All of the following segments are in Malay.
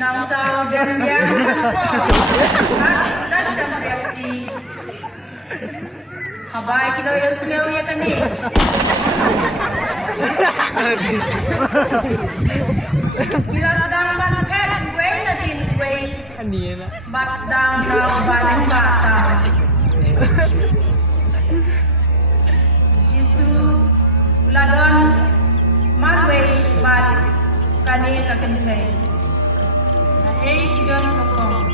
Nang tahu dan yang nak syariati. Abai kilo yang sengau ya kan ni. Kira sedang manfaat gue nadin gue. Bat sedang kau banding batang. Jisu ladon marwe bat kani kakentai. Kidon kokong,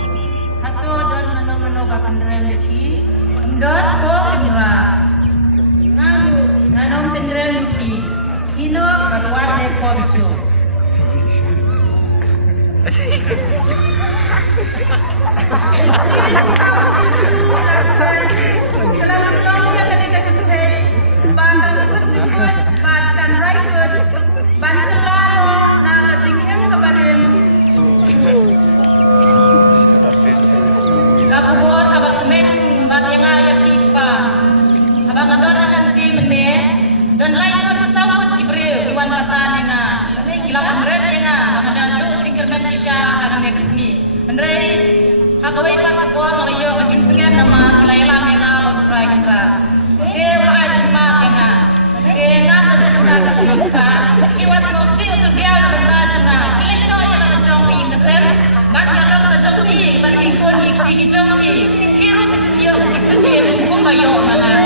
hato don mano bakandrem leki, don ko kendra, ngadu nanom pendrem leki, kino berwar de pomso. Kalau belum ya ketika kentai, banggang kucingkut, badan raikut, bantu lalo, naga jinghem kebarim. Kakubot kabak kemen bat yang ayat kipa, abang adon nanti meneh, don raikut pesawat kibril iwan patan yang gila kandret yang bang adon duk cingkermen sisa hagang dia kesini, menrei hakawai pak kebor ngaliyo kecing-cengan nama kilailam yang bang try kendra, ulai cimak yang ngam ada sudah kesini, iwan senosi ucap dia udah benda cenah, kilik no cakap kencang indeser. Bat yang orang kejong ni, bat ikut ikut kejong ni, hirup kecil kecil kecil, kumbayo mana.